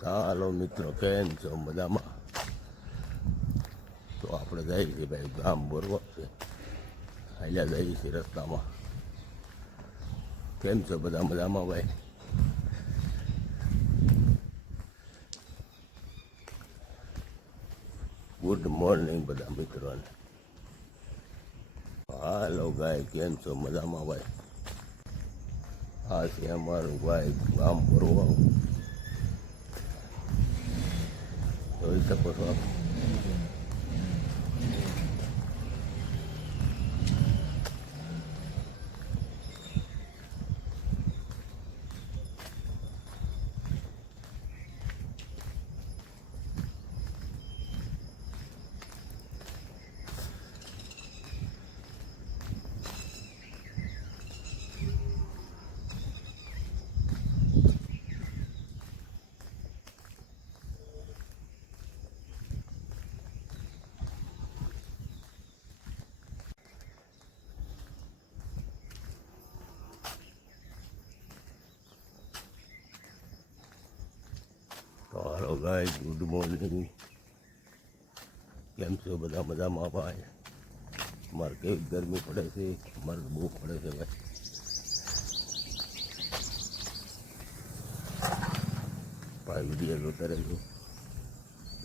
ચાલો મિત્રો, કેમ છો? મજામાં? તો આપણે જઈએ છીએ ભાઈ ગામ બોરવા છે, હાલ્યા જઈએ છીએ રસ્તામાં. કેમ છો બધા? મજામાં ભાઈ? ગુડ મોર્નિંગ બધા મિત્રોને. હાલો ગાય, કેમ છો? મજામાં ભાઈ? આ છે અમારું ભાઈ ગામ બોરવા, જોઈ શકો છો. તો હાલો ગાય, ગુડ મોર્નિંગ. કેમ છો બધા? મજામાં ભાઈ? મારે કેવી ગરમી પડે છે, મારે બહુ પડે છે ભાઈ. ભાઈ વિડીયો જોતા રહેજો,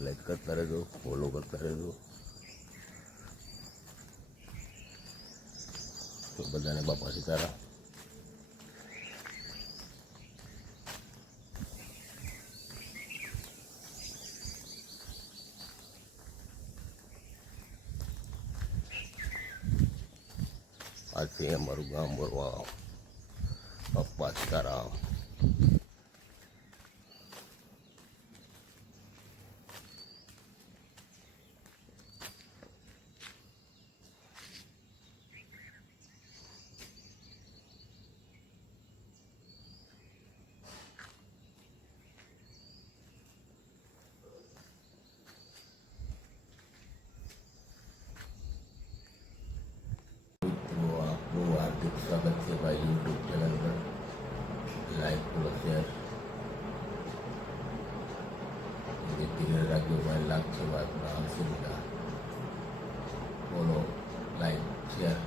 લાઈક કરતા રહેજો, ફોલો કરતા રહેજો. તો બધાને બાપા સીતારામ. આજથી અમારું ગામ બોરવા, બાપા સીતારામ. આપનું હાર્દિક સ્વાગત છે ભાઈ યુટ્યુબ ચેનલ પર. લાઈક કરો, શેર ધીરે રાખજો ભાઈ. લાગશે ભાઈ આપણા આવશે બધા. Follow, like, share.